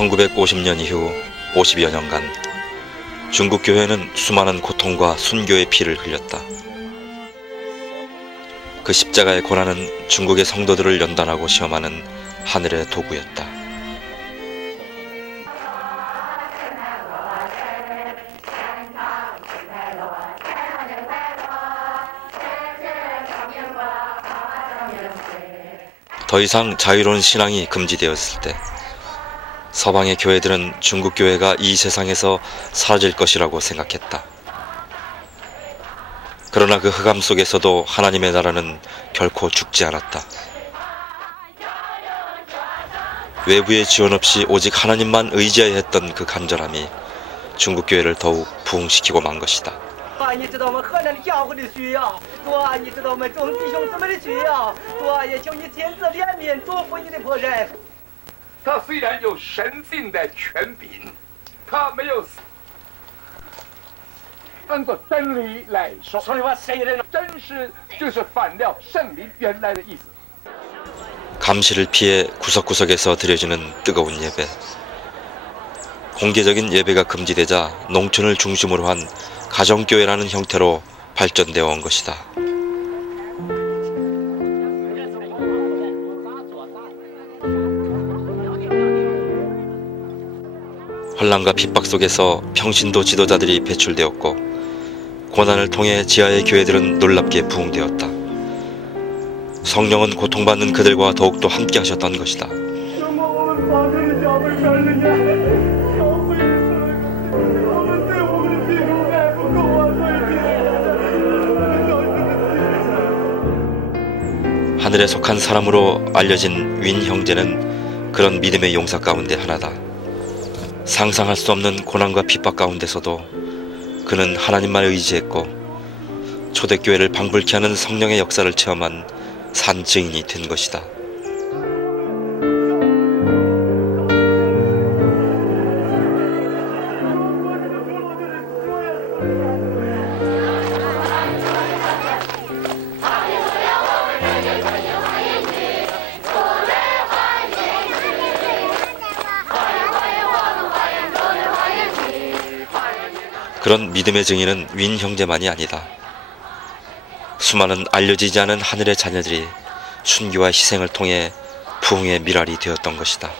1950년 이후 50여 년간 중국 교회는 수많은 고통과 순교의 피를 흘렸다. 그 십자가의 고난은 중국의 성도들을 연단하고 시험하는 하늘의 도구였다. 더 이상 자유로운 신앙이 금지되었을 때 서방의 교회들은 중국 교회가 이 세상에서 사라질 것이라고 생각했다. 그러나 그 흑암 속에서도 하나님의 나라는 결코 죽지 않았다. 외부의 지원 없이 오직 하나님만 의지해야 했던 그 간절함이 중국 교회를 더욱 부흥시키고 만 것이다. 你知道我们河南的教会的需要，主啊，你知道我们众弟兄姊妹的需要，主啊，也求你亲自怜悯，祝福你的仆人。他虽然有神性的权柄，他没有按照真理来说，所以话谁人真是就是反了圣灵原来的意思。 감시를 피해 구석구석에서 드려지는 뜨거운 예배. 공개적인 예배가 금지되자 농촌을 중심으로 한 가정교회라는 형태로 발전되어 온 것이다. 환난과 핍박 속에서 평신도 지도자들이 배출되었고 고난을 통해 지하의 교회들은 놀랍게 부흥되었다. 성령은 고통받는 그들과 더욱더 함께 하셨던 것이다. 하늘에 속한 사람으로 알려진 윈 형제는 그런 믿음의 용사 가운데 하나다. 상상할 수 없는 고난과 핍박 가운데서도 그는 하나님만 의지했고 초대교회를 방불케 하는 성령의 역사를 체험한 산 증인이 된 것이다. 그런 믿음의 증인은 윈 형제만이 아니다. 수많은 알려지지 않은 하늘의 자녀들이 순교와 희생을 통해 부흥의 미랄이 되었던 것이다.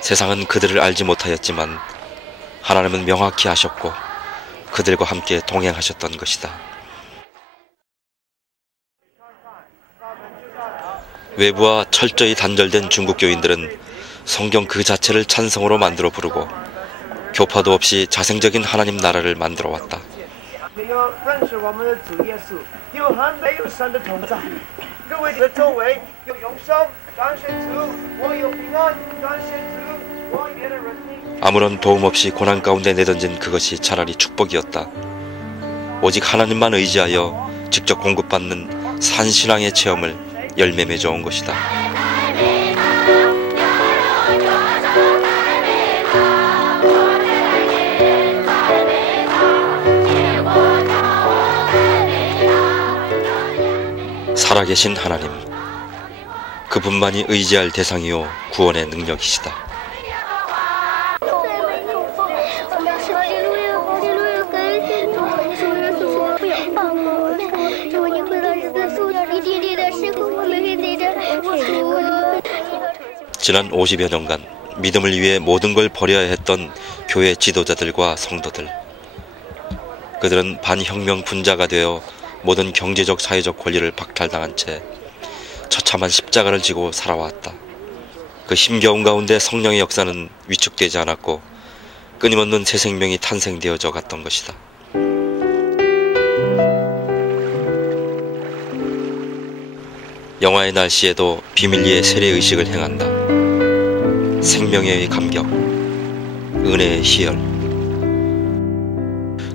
세상은 그들을 알지 못하였지만 하나님은 명확히 아셨고 그들과 함께 동행하셨던 것이다. 외부와 철저히 단절된 중국 교인들은 성경 그 자체를 찬성으로 만들어 부르고 교파도 없이 자생적인 하나님 나라를 만들어 왔다. 아무런 도움 없이 고난 가운데 내던진 그것이 차라리 축복이었다. 오직 하나님만 의지하여 직접 공급받는 산신앙의 체험을 열매 맺어 온 것이다. 살아계신 하나님, 그분만이 의지할 대상이요 구원의 능력이시다. 지난 50여 년간 믿음을 위해 모든 걸 버려야 했던 교회 지도자들과 성도들. 그들은 반혁명 분자가 되어 모든 경제적 사회적 권리를 박탈당한 채 처참한 십자가를 지고 살아왔다. 그 힘겨운 가운데 성령의 역사는 위축되지 않았고 끊임없는 새 생명이 탄생되어져 갔던 것이다. 영화의 날씨에도 비밀리에 세례의식을 행한다. 생명의 감격, 은혜의 희열.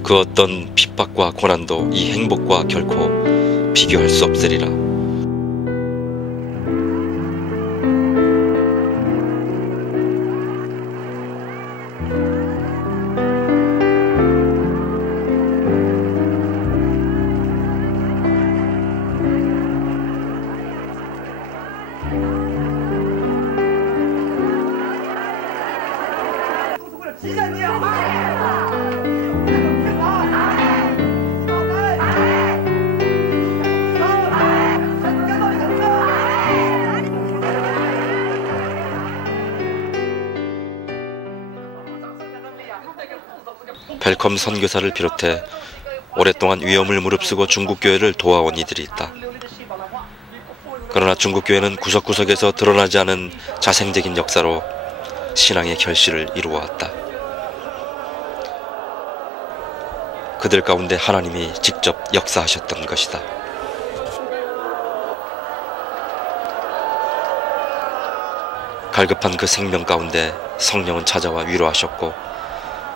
그 어떤 핍박과 고난도 이 행복과 결코 비교할 수 없으리라. 매컴 선교사를 비롯해 오랫동안 위험을 무릅쓰고 중국교회를 도와온 이들이 있다. 그러나 중국교회는 구석구석에서 드러나지 않은 자생적인 역사로 신앙의 결실을 이루어왔다. 그들 가운데 하나님이 직접 역사하셨던 것이다. 갈급한 그 생명 가운데 성령은 찾아와 위로하셨고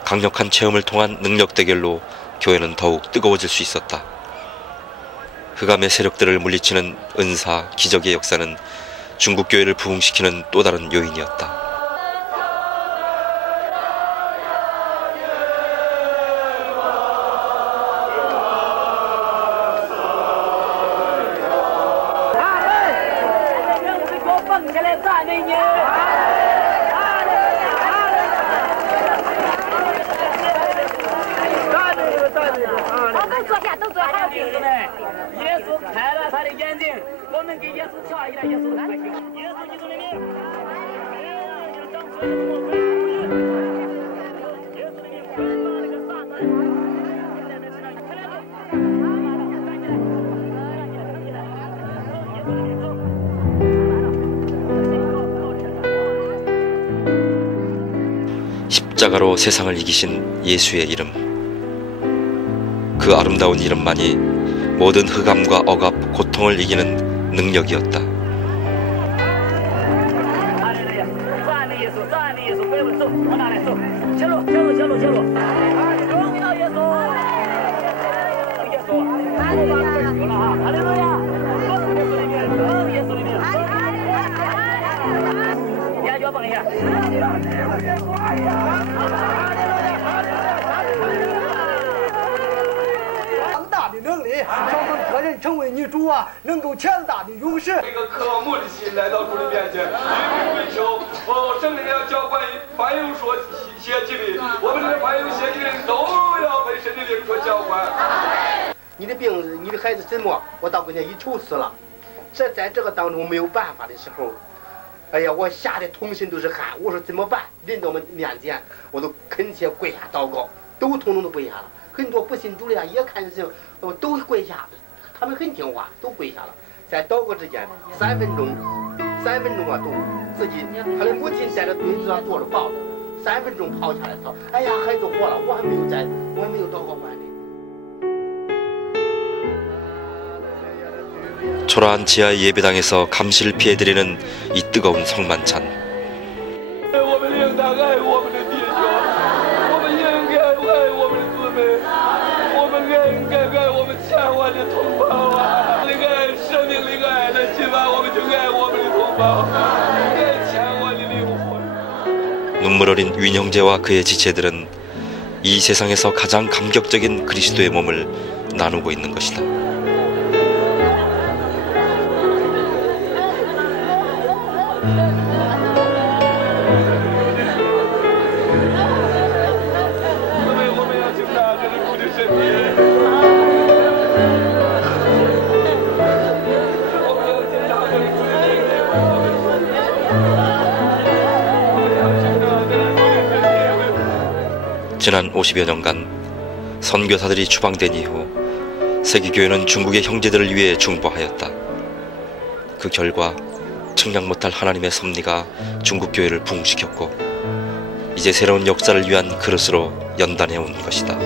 강력한 체험을 통한 능력 대결로 교회는 더욱 뜨거워질 수 있었다. 흑암의 세력들을 물리치는 은사, 기적의 역사는 중국교회를 부흥시키는 또 다른 요인이었다. 십자가로 세상을 이기신 예수의 이름, 그 아름다운 이름만이 모든 흑암과 억압, 고통을 이기는 능력이었다.你的病，你的孩子怎么？我到跟前一求死了。这在这个当中没有办法的时候，哎呀，我吓得通身都是汗。我说怎么办？临到我们面前，我都恳切跪下祷告，都统统都跪下了。很多不信主的呀，也看见都跪下，他们很听话，都跪下了。在祷告之间，3分钟啊，都自己他的母亲在这墩子上坐着抱着，3分钟跑下来，他哎呀，孩子活了，我还没有祷告完呢。 초라한 지하의 예배당에서 감시를 피해드리는 이 뜨거운 성만찬. 눈물 어린 윈 형제와 그의 지체들은 이 세상에서 가장 감격적인 그리스도의 몸을 나누고 있는 것이다. 지난 50여 년간 선교사들이 추방된 이후 세계교회는 중국의 형제들을 위해 중보하였다. 그 결과 측량 못할 하나님의 섭리가 중국교회를 부흥시켰고 이제 새로운 역사를 위한 그릇으로 연단해온 것이다.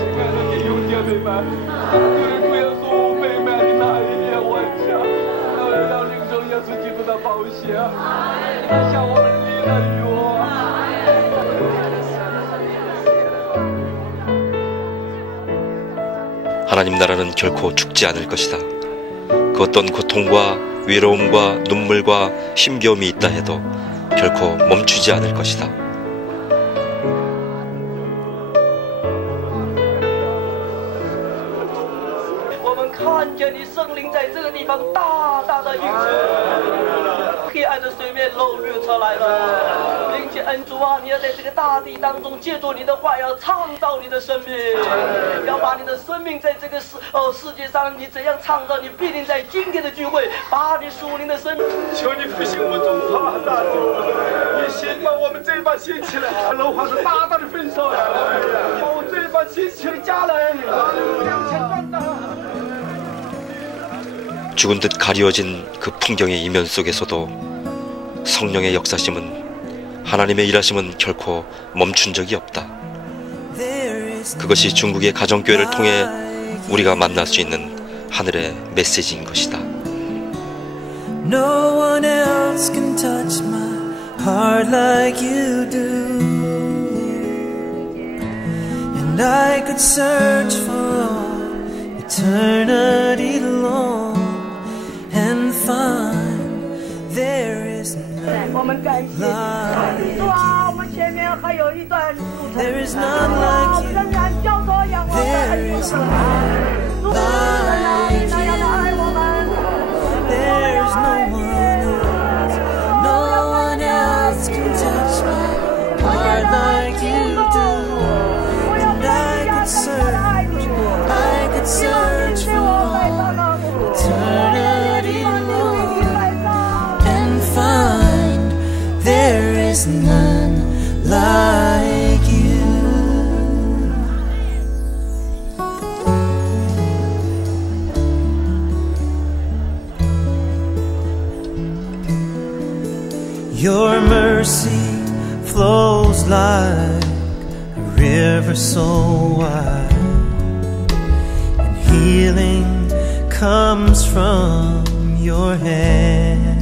하나님 나라는 결코 죽지 않을 것이다. 그 어떤 고통과 외로움과 눈물과 힘겨움이 있다 해도 결코 멈추지 않을 것이다. 我们看见你圣灵在这个地方大大的应许，黑暗的水面漏绿出来了。并且恩主啊，你要在这个大地当中借助你的话，要创造你的生命，要把你的生命在这个世界上，你怎样创造，你必定在今天的聚会把你属灵的生命。求你复兴我们中华大地，你先把我们这把掀起来，楼房是大大的焚烧呀！把我这把 죽은 듯 가리워진 그 풍경의 이면 속에서도 성령의 역사심은, 하나님의 일하심은 결코 멈춘 적이 없다. 그것이 중국의 가정교회를 통해 우리가 만날 수 있는 하늘의 메시지인 것이다. No one else can touch my heart like you do. And I could search for all eternity long and find there is none like you. There is none like you. There is none like you. There's no one else. No one else can touch my heart like you do. And I could search for all eternity long and find there is none like you. Your mercy flows like a river so wide, and healing comes from your hand.